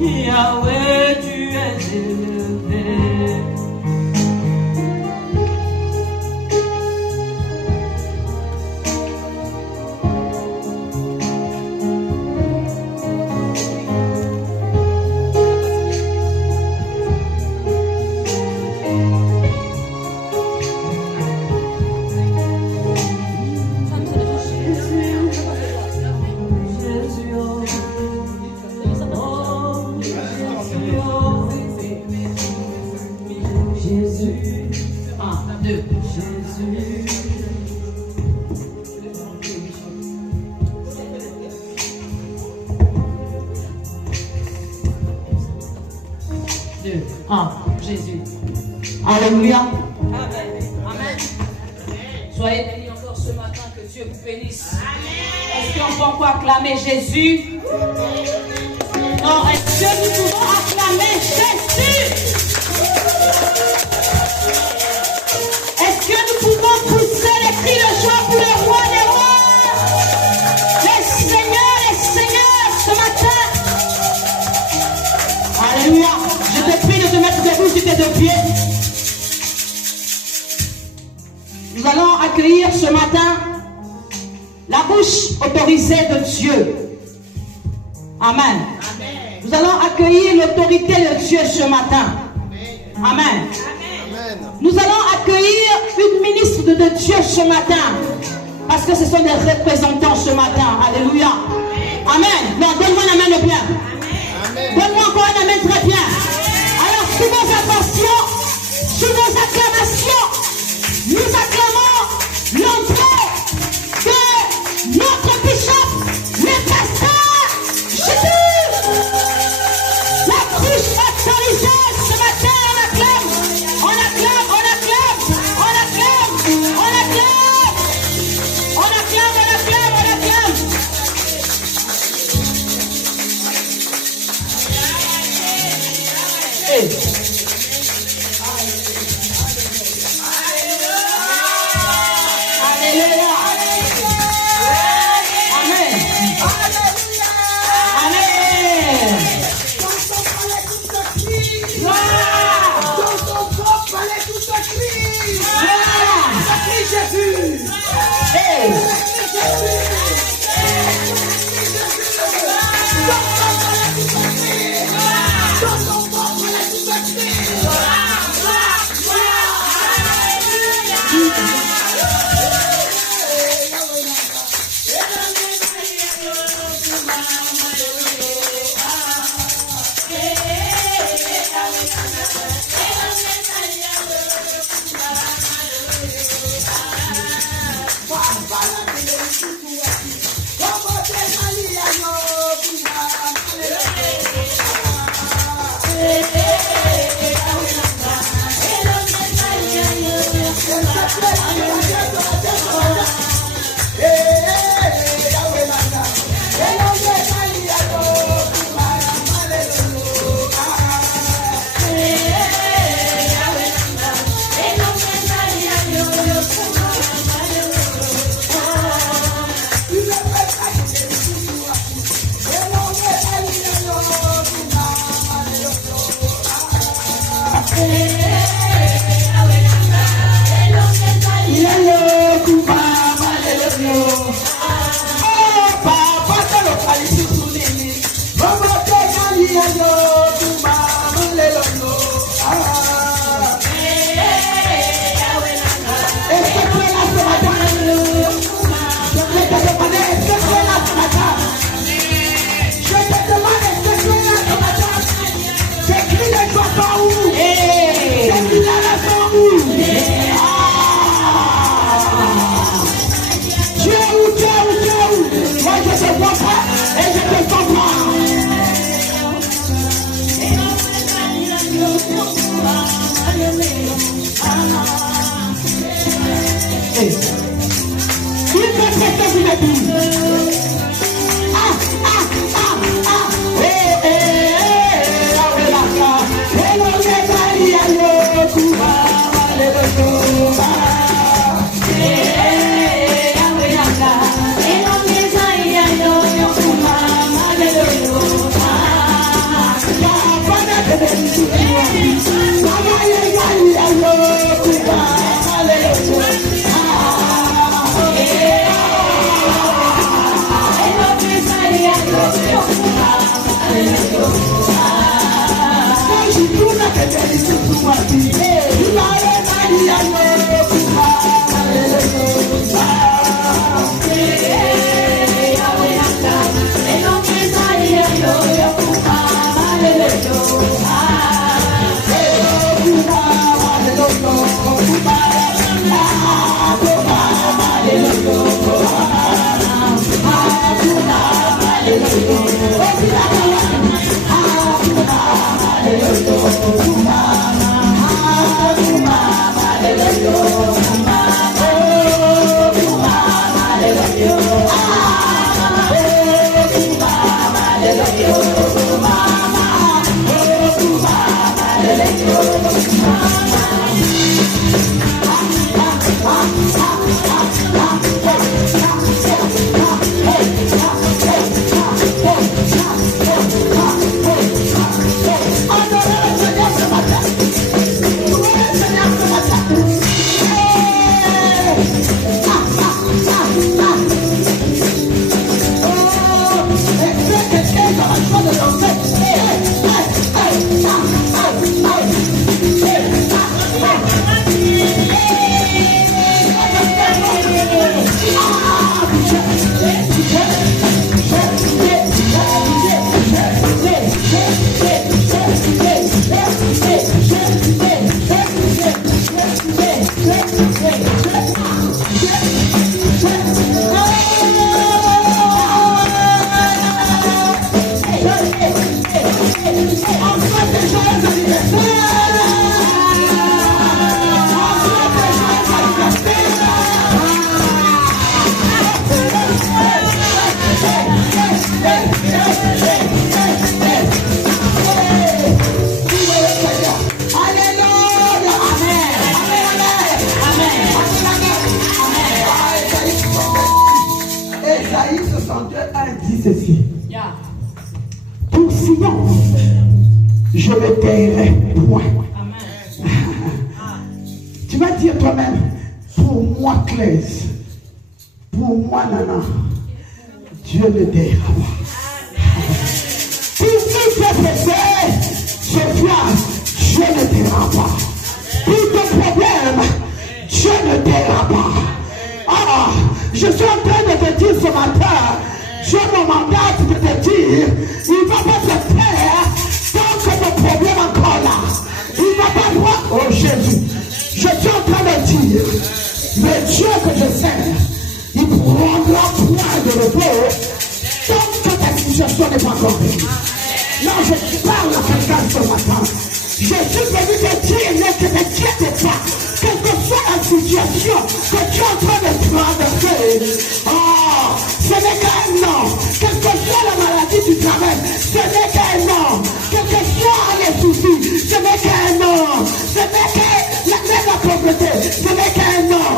Yahweh, tu es élevé. Jésus. Alléluia. Amen. Soyez bénis encore ce matin, que Dieu vous bénisse. Est-ce qu'on peut encore acclamer Jésus? Non, est-ce que nous pouvons acclamer Jésus? Est-ce que nous pouvons pousser les cris de joie pour le roi des rois? Les seigneurs ce matin. Alléluia. Je te prie de te mettre debout sur tes deux pieds. Nous allons accueillir ce matin la bouche autorisée de Dieu. Amen. Nous allons accueillir l'autorité de Dieu ce matin. Amen. Nous allons accueillir une ministre de Dieu ce matin. Parce que ce sont des représentants ce matin. Alléluia. Amen. Non, donne-moi un amen bien. Donne-moi encore un amen très bien. Alors, sous vos attentions, sous vos acclamations, nous acclamons l'entrée de notre bishop, le pasteur Jésus. La bouche autorisée ce matin, on acclame, on acclame, on acclame, on acclame, on acclame, on acclame, on acclame, on acclame. Hey. Je me tairai point. Tu vas dire toi-même, pour moi Claire, pour moi Nana, Dieu ne taira pas. Pour tout tes péchés, Sophia, Dieu ne taira pas. Pour ton problème, Dieu ne taira pas. Ah, je suis en train de te dire ce matin, je me mandate de te dire, il ne va pas te taire tant que ton problème est encore là. Il ne va pas voir, oh Jésus, je suis en train de dire, le Dieu que je sers, il prendra point de repos tant que ta situation n'est pas encore réglée. Non, je parle à quelqu'un ce matin. Je suis venu te dire, ne t'inquiète pas, quelle que soit la situation que tu es en train de traverser. Oh, ce n'est qu'un nom. Quelle que soit la maladie du travail, ce n'est qu'un nom. Quels que soient les soucis, ce n'est qu'un nom. Ce n'est que la pauvreté, ce n'est qu'un nom.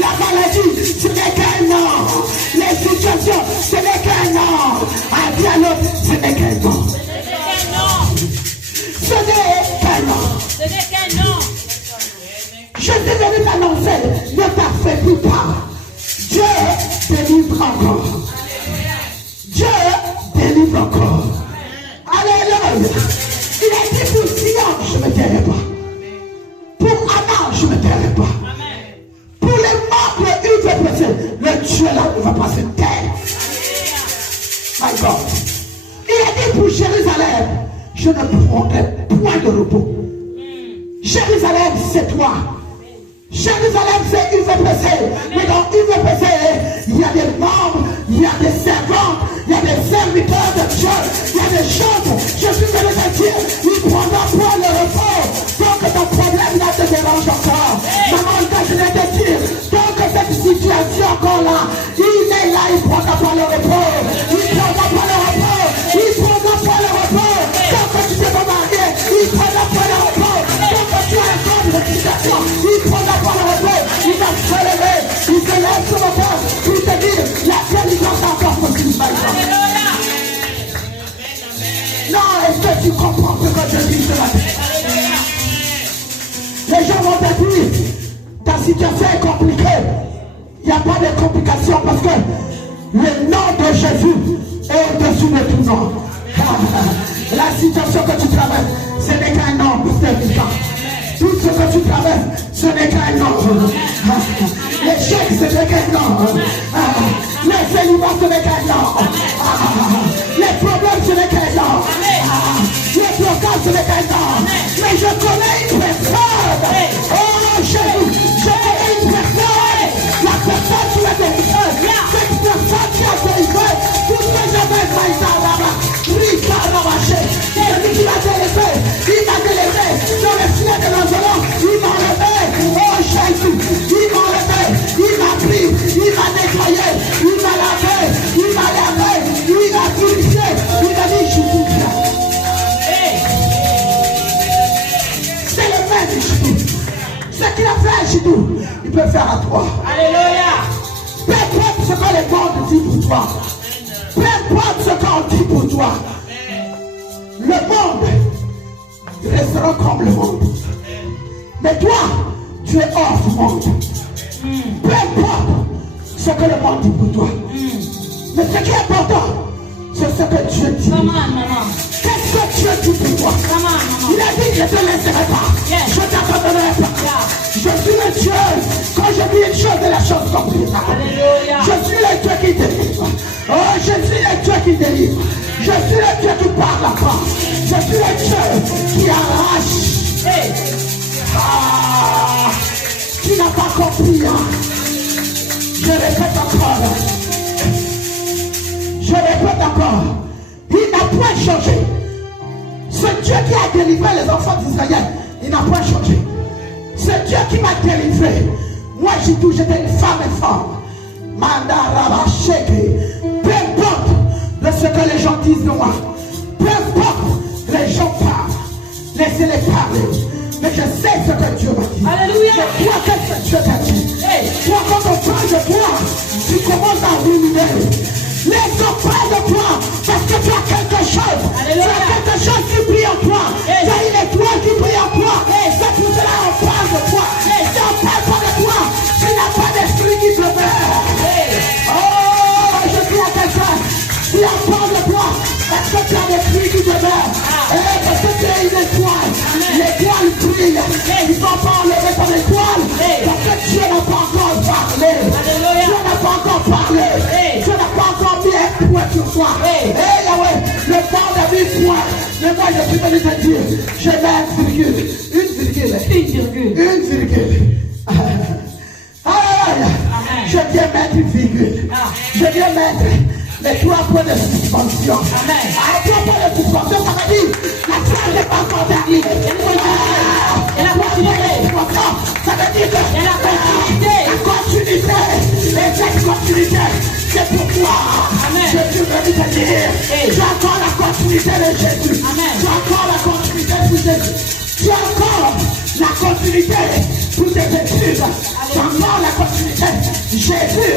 La maladie, ce n'est qu'un nom. Les situations, ce n'est qu'un nom. Un dialogue, ce n'est qu'un nom. Ce n'est qu'un nom. Ce n'est qu'un nom. Je suis venu t'annoncer, ne t'affaiblis pas. Dieu délivre encore. Dieu délivre encore. Alléluia. Il a dit pour Sion, je ne me tairai pas. Pour Anna, je ne me tairai pas. Pour les membres UVPC, le Dieu là ne va pas se taire. My God. Il a dit pour Jérusalem, je ne prendrai point de repos. Jérusalem, c'est toi. Jérusalem, c'est UVPC. Mais dans UVPC, il y a des membres, il y a des servants, il y a des serviteurs de Dieu, il y a des choses. Je suis venu te dire, il prendra point le repos. Donc ton problème là te dérange encore. Maman, quand je vais te dire, donc cette situation encore là, il est là, il prendra pas le repos. Il prendra pas le repos. Il prendra pas le repos. Tant que tu t'es pas marié, il prendra pas le repos. Tant que tu as un homme de situation, il prendra pas le repos. Il va se lever, il se lève sur le corps pour te dire, la délivrance est encore possible. Non, est-ce que tu comprends ce que je dis ce matin? Les gens vont te dire, ta situation est compliquée. Il n'y a pas de complications parce que le nom de Jésus au-dessus de tout nom. La situation que tu traverses, ce n'est qu'un nom pour tes vivants. Tout ce que tu traverses, ce n'est qu'un nom. L'échec, ce n'est qu'un nom. Les célibats, ce n'est qu'un nom. Les problèmes, ce n'est qu'un nom. Les blocages, ce n'est qu'un nom. Mais je connais une personne. Oh Jésus, je connais une personne. La personne qui a délivré. Cette personne qui a délivré. Tout ce que j'avais fait là-bas. Celui qui m'a délivré, il m'a délivré dans le ciel de l'environ, il m'a enlevé, oh Jésus, il m'a enlevé, il m'a pris, il m'a nettoyé, il m'a lavé, il m'a purifié, il m'a dit je vous viens. C'est le même Jésus. Ce qu'il a fait à Jésus, il peut faire à toi. Alléluia. Peu importe ce que le monde dit pour toi. Peu importe ce qu'on dit pour toi. Le monde restera comme le monde. Mais toi, tu es hors du monde. Peu importe ce que le monde dit pour toi. Mais ce qui est important, c'est ce que Dieu dit. Qu'est-ce que Dieu dit pour toi? Il a dit, je ne te laisserai pas. Je ne t'abandonnerai pas. Je suis le Dieu. Quand je dis une chose, la chose complète. Je suis le Dieu qui délivre. Oh, je suis le Dieu qui délivre. Je suis le Dieu qui parle la part. Je suis le Dieu qui arrache. Tu n'as pas compris. Hein? Je répète encore. Je répète encore. Il n'a point changé. Ce Dieu qui a délivré les enfants d'Israël, il n'a point changé. Ce Dieu qui m'a délivré. Moi, j'ai tout, j'étais une femme informe. Mandaraba Sheke. Peu importe de ce que les gens disent de moi. Peu importe, les gens parlent. Laissez-les parler. Mais je sais ce que Dieu m'a dit. Alléluia. C'est toi que Dieu t'a dit. Toi, quand on parle de toi, tu commences à ruminer. Laisse-nous parler de toi. Parce que tu as quelque chose. Alléluia. Tu as quelque chose qui brille en toi. Tu as une étoile qui brille en toi. C'est pour cela qu'on parle de toi. Si on ne parle pas de toi, tu n'as pas d'esprit qui te meurt. Oh, je dis à quelqu'un. Si on parle de toi, parce que tu as l'esprit qui te meurt. Parce que tu es une étoile. L'étoile brille. Il ne faut pas enlever ton étoile. Parce que Dieu n'a pas encore parlé. Dieu n'a pas encore parlé. Dieu n'a pas encore mis un point sur toi. Yahweh, le monde a mis point. Mais moi, je suis venu te dire, je mets une virgule. Une virgule. Je viens mettre une virgule. Je viens mettre les 3 points de suspension. Amen. 3 points de suspension, ça veut dire la phrase n'est pas encore terminée. Et la continuité. Ça veut dire que la continuité. La continuité. Et cette continuité, c'est pour toi. Amen. Je suis venu te dire, tu as encore la continuité de Jésus. Amen. Tu as encore la continuité pour Jésus. Tu as encore la continuité pour tes études. Tu as encore la continuité. Jésus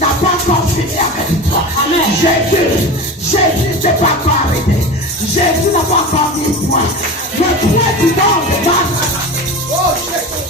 n'a pas encore fini avec toi. Amen. Jésus n'est pas encore arrêté. Jésus n'a pas encore mis point. Le point du nom de grâce. Oh Jésus.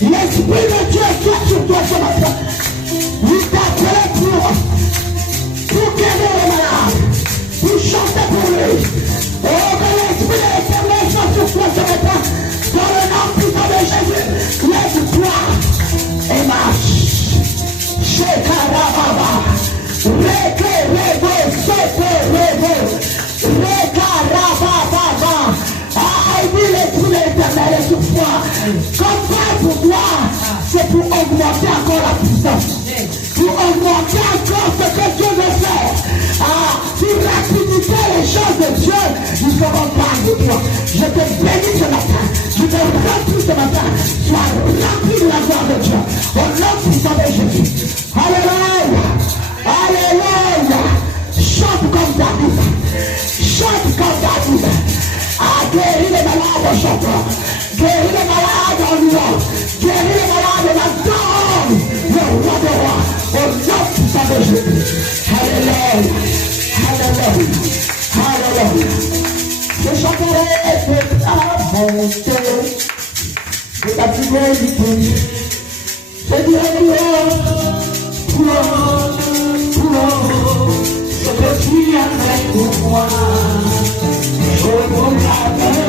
L'Esprit de Dieu soit sur toi ce matin. Il t'a appelé pour guérir les malades, pour chanter pour lui. Oh, que l'Esprit de l'Éternel soit sur toi ce matin. Dans le nom puissant de Jésus, lève-toi et marche. Shekarababa. Rekarababa. Ah, il dit l'Esprit de l'Éternel est sur toi. Combat pour toi, c'est pour augmenter encore la puissance. Pour augmenter encore ce que Dieu veut faire. Pour rapidité les choses de Dieu, nous serons pas de toi. Je te bénis ce matin. Je te remplis ce matin. Sois rempli de la gloire de Dieu. Au nom puissant de Jésus. Alléluia. Alléluia. Chante comme David. Chante comme David. Guéris les malades en chantant. Guéris les malades en louant. Guéris les malades en adorant le roi des rois. Au nom puissant de Jésus. Alléluia. Alléluia. Alléluia. Je chanterai de ta bonté, de ta fidélité. Je dirai ce que tu as fait pour moi. Je proclamerai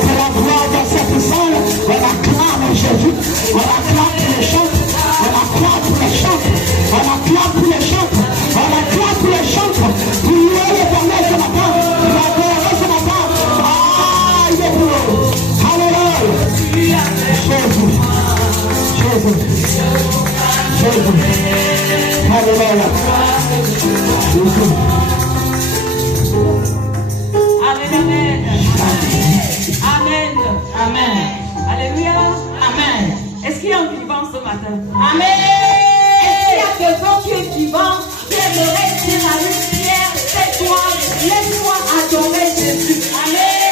c'est la gloire dans cette salle. On acclame Jésus. On acclame pour les chantres. On acclame pour les chantres. On acclame pour les chantres. On acclame pour les chantres. Pour louer l'Éternel ce matin. L'adorer ce matin. Il est pour eux. Alléluia. Jésus. Jésus. Jésus. Alléluia. Jésus. Amen. Amen. Amen. Alléluia. Amen. Est-ce qu'il y a un vivant ce matin? Amen. Est-ce qu'il y a quelqu'un qui est vivant, qui aimerait dire à une pierre, tais-toi, laisse-moi adorer Jésus? Amen.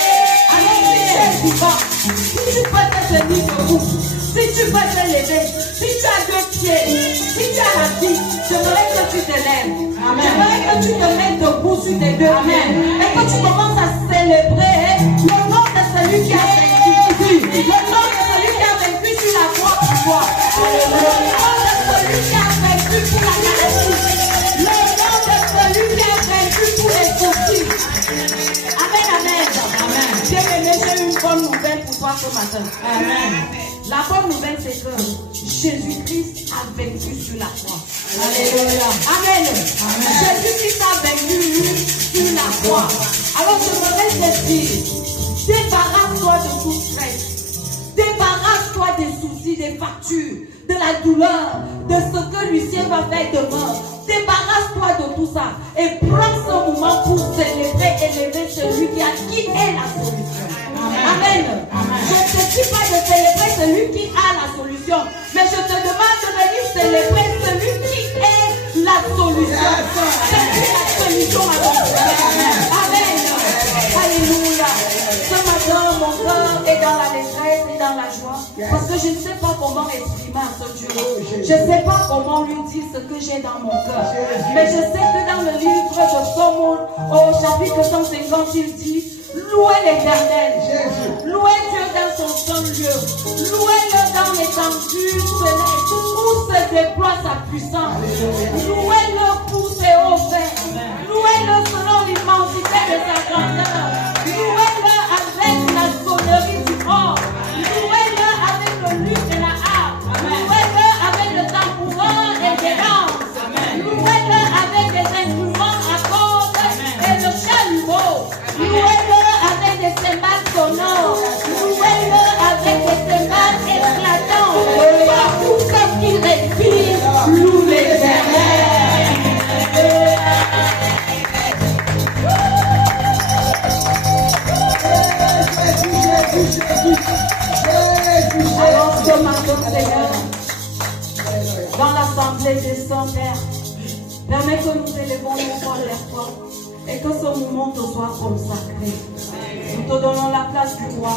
Amen. Si tu es vivant, si tu peux te tenir debout, si tu peux te lever, si tu as 2 pieds, si tu as la vie, j'aimerais que tu te lèves. Amen. J'aimerais que tu te mettes debout sur tes 2 pieds et que tu commences à célébrer le nom de celui qui a vaincu. Le nom de celui qui a vaincu sur la croix pour toi. Le nom de celui qui a vaincu pour la maladie. Le nom de celui qui a vaincu pour les soucis. Amen, amen. Amen. Bien-aimé, j'ai une bonne nouvelle pour toi ce matin. Amen. La bonne nouvelle, c'est que Jésus-Christ a vaincu sur la croix. Alléluia. Amen. Amen. Jésus-Christ a vaincu sur la croix. Alors je voudrais te dire, débarrasse-toi de tout stress. Débarrasse-toi des soucis, des factures, de la douleur, de ce que Lucien va faire demain. Débarrasse-toi de tout ça et prends ce moment pour célébrer et élever celui qui est la solution. Amen. Amen. Je ne te dis pas de célébrer celui qui a la solution, mais je te demande de venir célébrer celui qui est la solution. C'est la solution à ton problème. Amen. Alléluia. Ce matin, mon cœur est dans la détresse et dans la joie. Parce que je ne sais pas comment exprimer à ce Dieu. Je ne sais pas comment lui dire ce que j'ai dans mon cœur. Mais je sais que dans le livre de Psaume, au chapitre 150, il dit: louez l'Éternel. Louez Dieu dans son saint lieu. Louez-le dans l'étendue céleste où se déploie sa puissance. Louez-le pour ses hauts faits. Louez-le selon l'immensité de sa grandeur. Louez-le avec la sonnerie du corps. Louez-le avec le luth et la harpe. Louez-le avec le tambourin et des lances. Louez-le avec des instruments à cordes et le chalumeau. Louez-le avec des cymbales sonores. Louez-le avec des cymbales éclatantes. Par tout ce qui respire, loue l'Éternel. Alors ce matin, Seigneur, dans l'assemblée des saints, Père, permets que nous élevons nos voix vers toi et que ce moment te soit consacré. Nous te donnons la place du roi,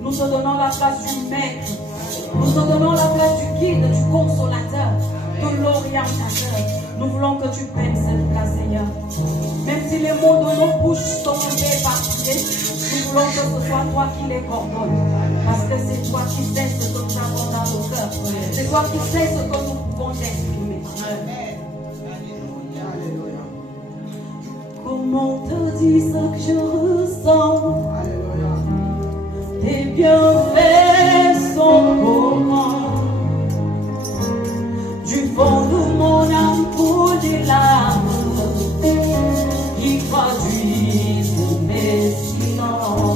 nous te donnons la place du maître, nous te donnons la place du guide, du consolateur, de l'orientateur. Nous voulons que tu prennes cette place, Seigneur. Même si les mots de nos bouches sont éparpillés, nous voulons que ce soit toi qui les coordonnes. Parce que c'est toi qui sais ce que nous avons dans nos cœurs. C'est toi qui sais ce que nous pouvons exprimer. Comment te dire ce que je ressens? Tes bienfaits sont pour moi. Du fond de mon âme pour des larmes qui traduisent mes silences.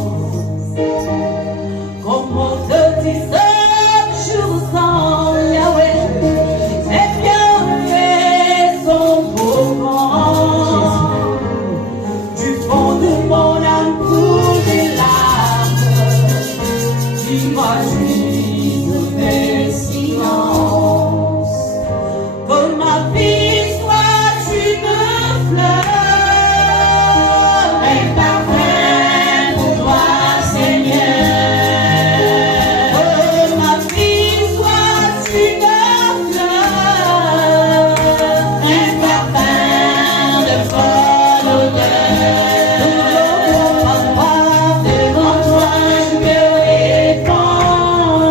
Devant toi je me répands.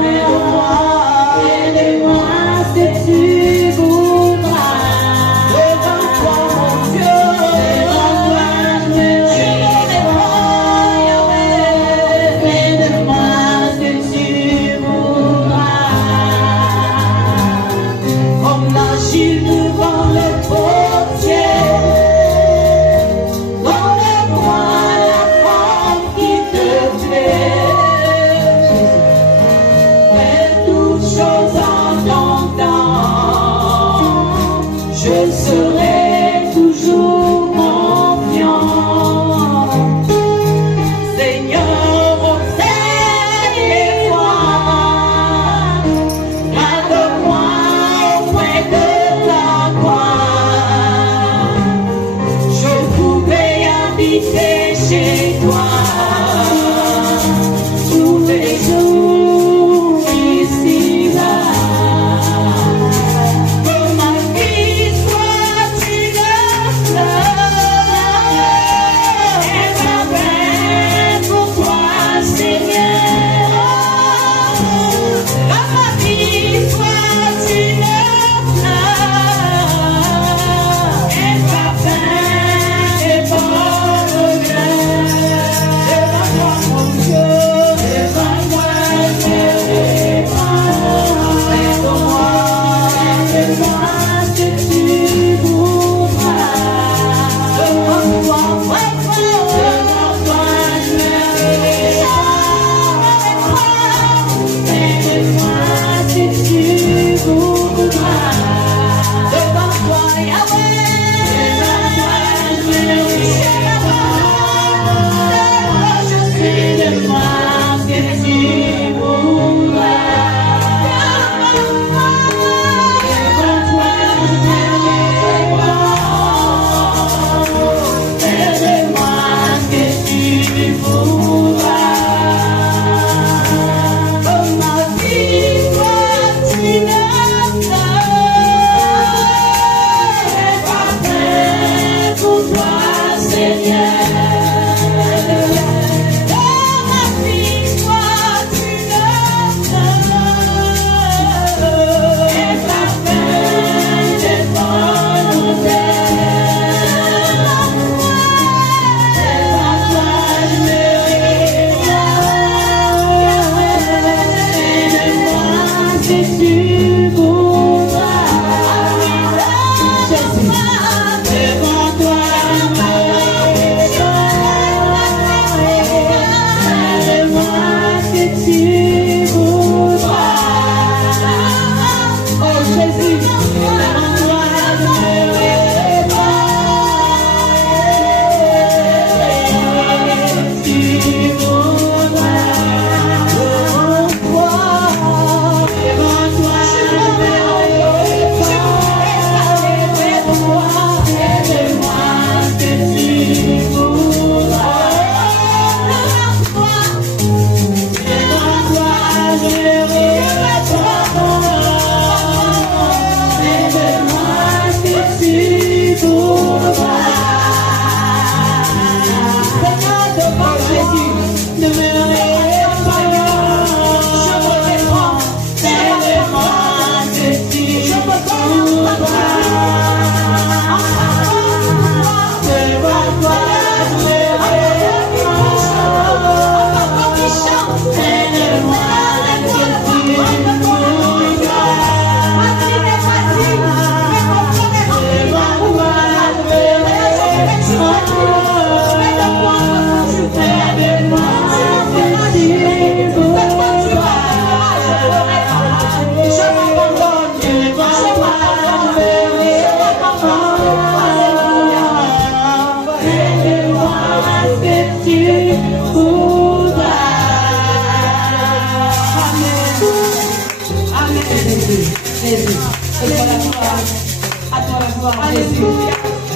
gloire, Jésus.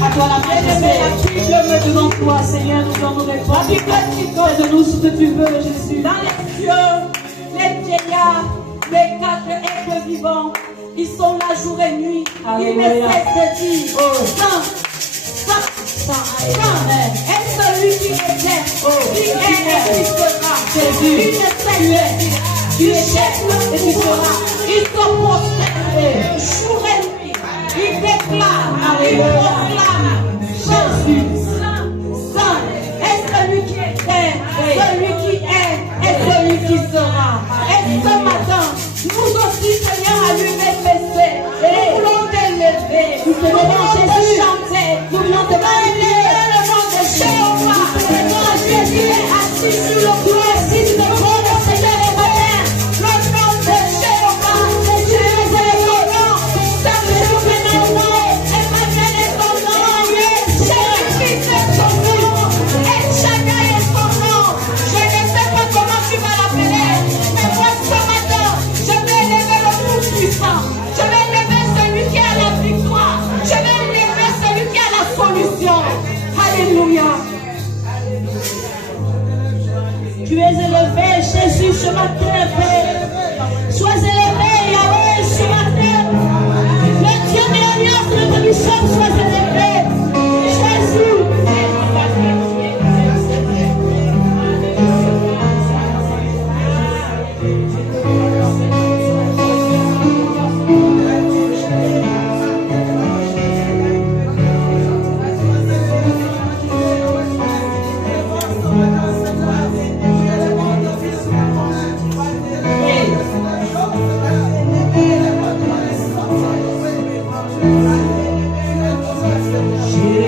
À toi la majesté. La Bible devant toi, Seigneur, nous allons répondre. Fais de nous ce que tu veux, Jésus. Dans les cieux, les vieillards, les 4 êtres vivants, ils sont là jour et nuit. Ils ne cessent de dire Saint, Saint, Saint, est celui qui était, qui est et qui sera. Jésus, Il ne cesse de dire. Il cherche le pouvoir. Il se prosterne jour et nuit. Il déclare, il proclame Jésus, Saint, Saint, est celui qui était, celui qui est et celui qui sera. Et ce matin, nous aussi, Seigneur, allumez fessé. Nous voulons t'élever. Nous voulons te chanter. Nous voulons te élever le nom de Jéhovah. Le nom de Jésus est assis sur le trône. Si le trône de Seigneur est moderne. Le nom de Jéhovah, c'est Dieu et son nom. Saint le nom, Emmanuel est son nom. Jésus-Christ est son nom. Et chacun est son nom. Je ne sais pas comment tu vas l'appeler. Mais moi, ce matin, je vais élever le tout-puissant. Je vais élever celui qui a la victoire. Je vais élever celui qui a la solution. Alléluia. tu es élevé, Jésus, ce matin, Père. Sois élevé, Yahweh, ce matin. Le Dieu de l'alliance de nous sommes, sois élevé. Jésus.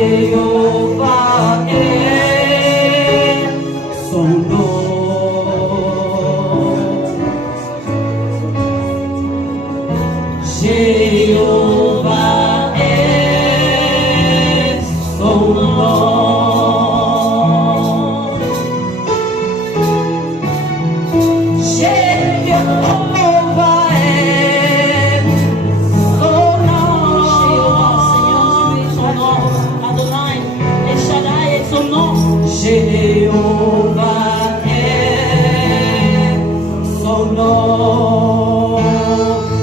Jéhovah est son nom. Jéhovah est son nom. Jéhovah est son nom. Adonai, El Shaddai est son nom. Jéhovah est son nom.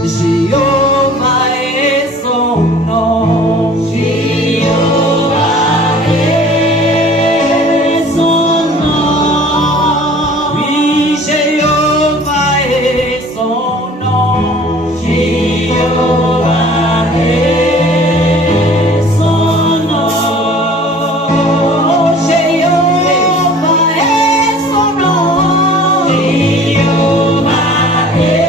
Jéhovah est son nom. Jéhovah est son nom. Oui, Jéhovah est son nom. Jéhovah est son nom. Jéhovah est son nom. Jéhovah est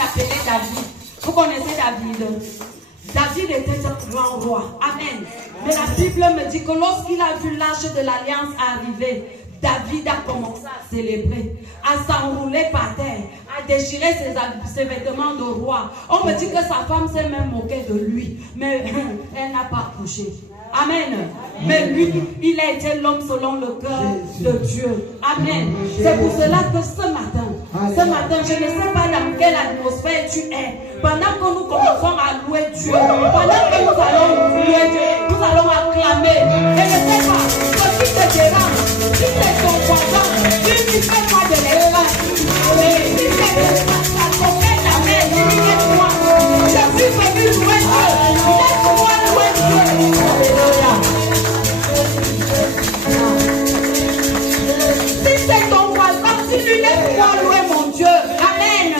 appelé David. Vous connaissez David? David était un grand roi. Amen. Mais la Bible me dit que lorsqu'il a vu l'âge de l'alliance arriver, David a commencé à célébrer, à s'enrouler par terre, à déchirer ses vêtements de roi. On me dit que sa femme s'est même moquée de lui, mais elle n'a pas couché. Amen. Mais lui, il a été l'homme selon le cœur de Dieu. Amen. C'est pour cela que ce matin, je ne sais pas dans quelle atmosphère tu es. Pendant que nous commençons à louer Dieu, pendant que nous allons louer Dieu, nous allons acclamer. Et ne sais pas, ce qui te dérange, si c'est ton voisin, tu ne fais pas de l'erreur. Si c'est ta coquette, amen, dis-moi, je suis venu louer Dieu. Laisse-moi louer Dieu. Si c'est ton voisin, dis-lui, laisse-moi louer mon Dieu. Amen.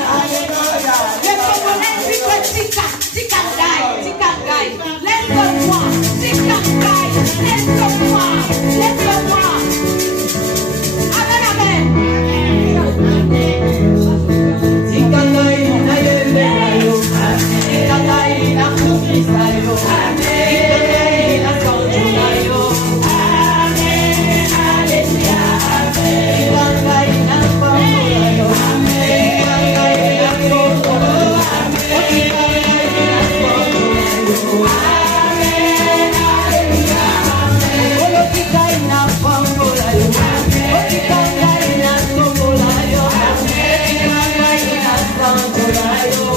Les Congolais disent que Tikangai. Laisse-moi. Tikangai. Laisse-moi. Amen. Tikangai, nayemeyo. Tikangai, nakumisayo. Tikangai, nakonjunayo. Amen. Alleluia. Tikangai, nakonjunayo. Tikangai, nakonjunayo.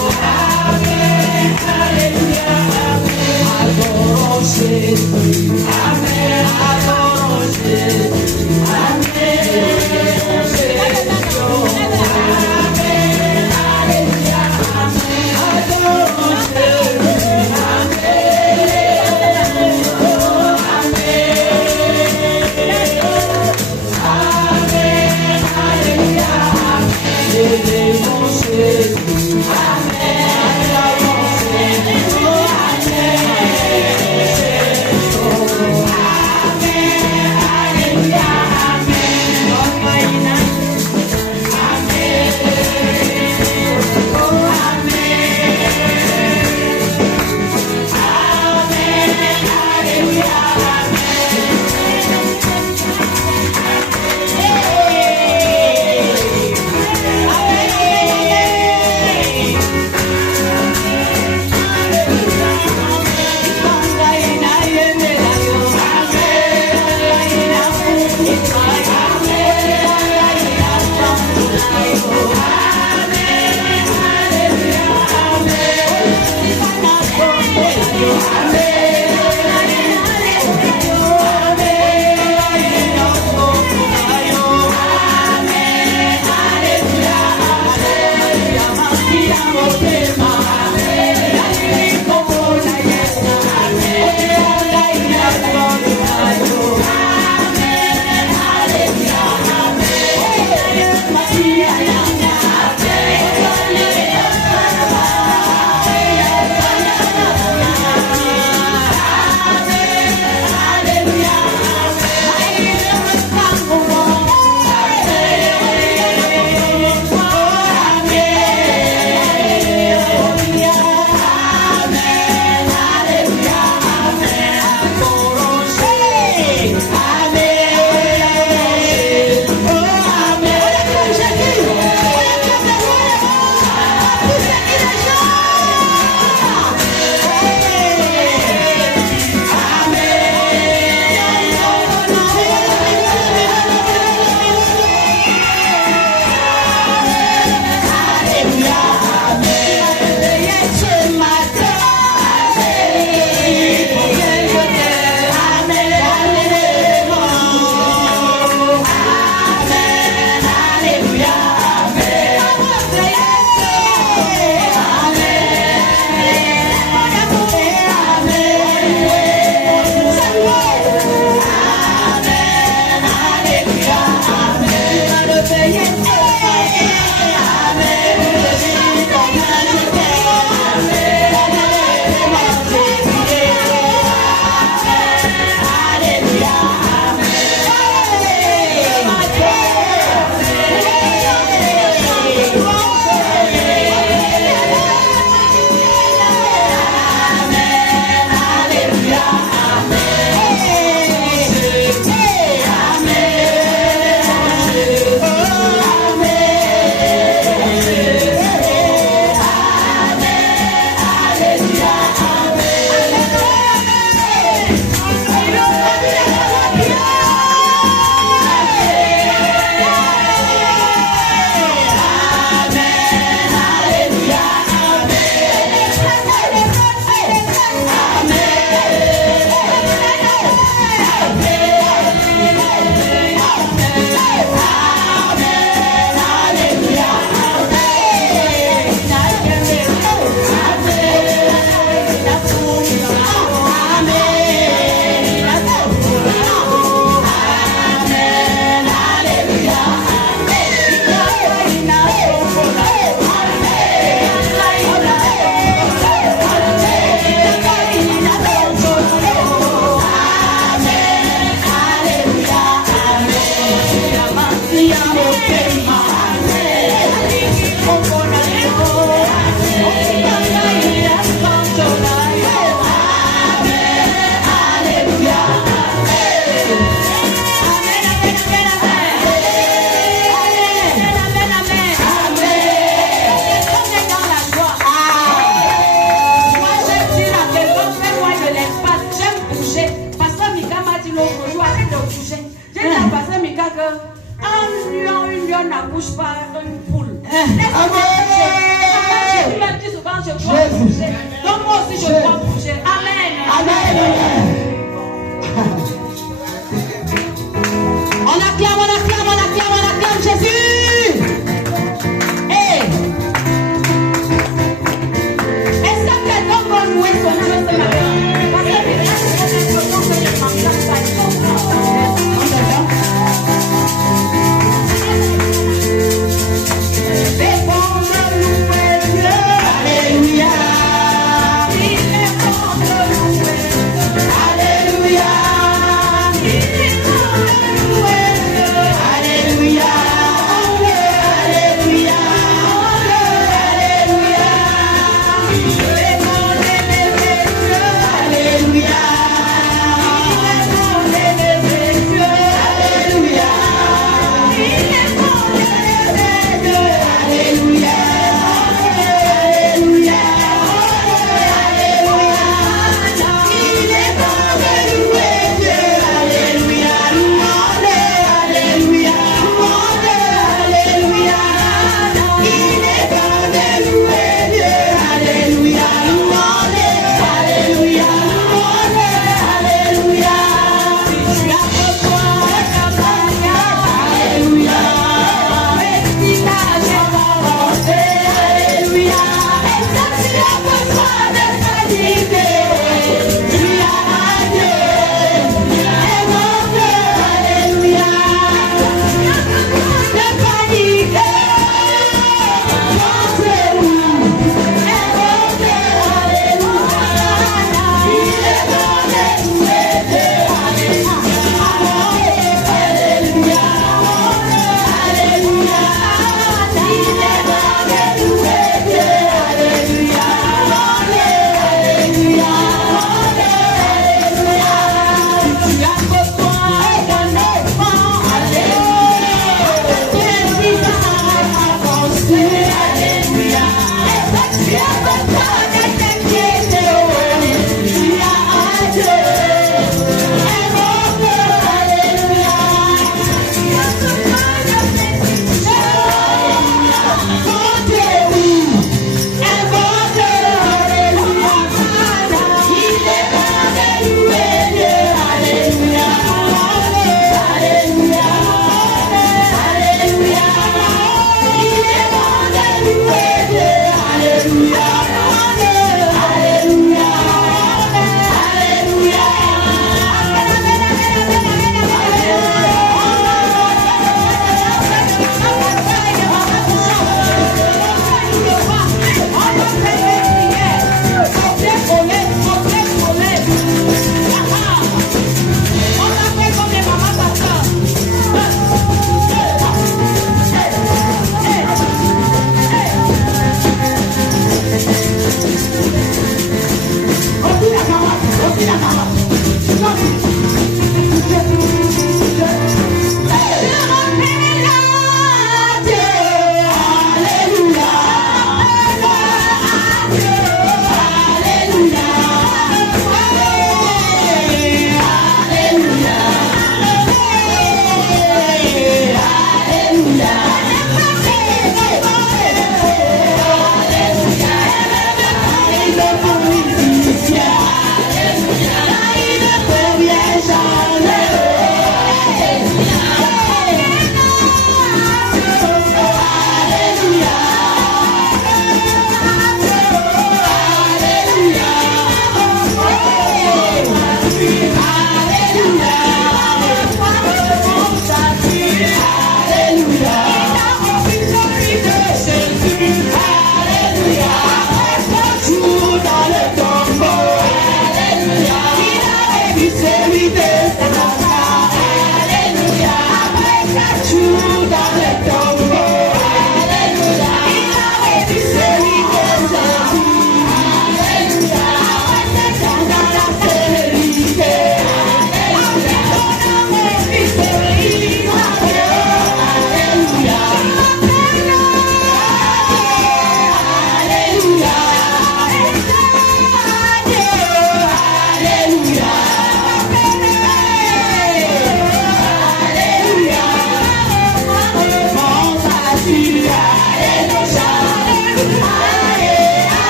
ne bouge pas une poule. Donc moi aussi je dois bouger. Amen. Amen. On acclame Jésus. Hey. Est-ce que quelqu'un va louer son Dieu ce matin? Parce que Alléluia.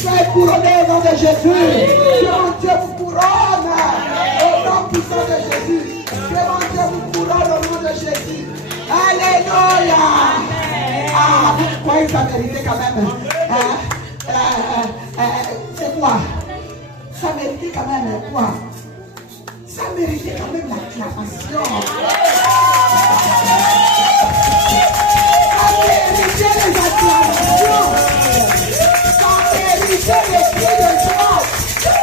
Soyez couronné au nom de Jésus. Que mon Dieu vous couronne au nom puissant de Jésus. Que mon Dieu vous couronne au nom de Jésus. Alléluia. Ah, vous croyez que ça méritait quand même. C'est quoi? Ça méritait quand même quoi? Ça méritait quand même l'acclamation. Ça méritait mérité les acclamations. Ça mérité les cris de joie. Ça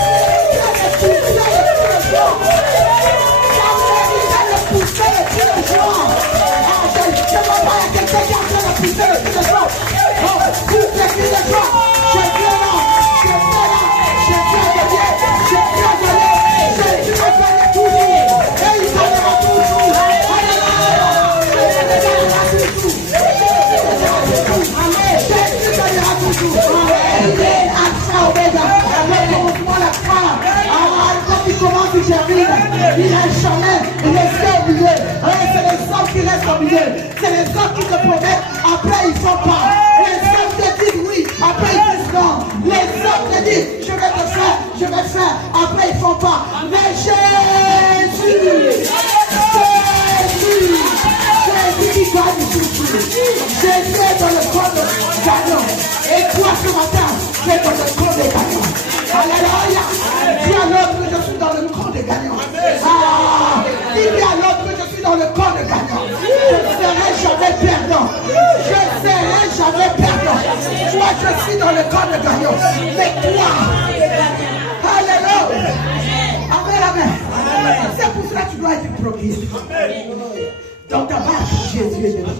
mérité les pousser les cris de joie. Ça mérité les pousser les cris de joie. Je ne vois pas, il y a quelqu'un qui est en train de pousser les cris de joie. Oh, pousse les cris de joie. Je viens là, je viens là, je viens de Dieu, je viens de Dieu. Jésus va gagner toujours. Et il gagnera toujours. Alléluia. Jésus gagnera toujours. Jésus gagnera toujours. Il est Alpha Omega. Le commencement, la fin. Quand il commence, il termine. Il est jamais resté au milieu. C'est les hommes qui restent au milieu. C'est les hommes qui te promettent. Après, ils ne font pas. Les hommes te disent oui. Après, ils disent non. Les hommes te disent je vais te faire, je vais faire. Après, ils ne font pas. Mais Jésus qui gagne toujours. Jésus est dans le camp de gagnant. Et toi ce matin, tu es dans le camp des gagnants. Alléluia. Dis à l'autre que je suis dans le camp des gagnants. Dis à l'autre que je suis dans le camp des gagnants. Je ne serai jamais perdant. Je ne serai jamais perdant. Moi je suis dans le camp des gagnants. Mais toi, alléluia. Amen, amen. C'est pour cela que tu dois être premier. Dans ta marche, Jésus est là.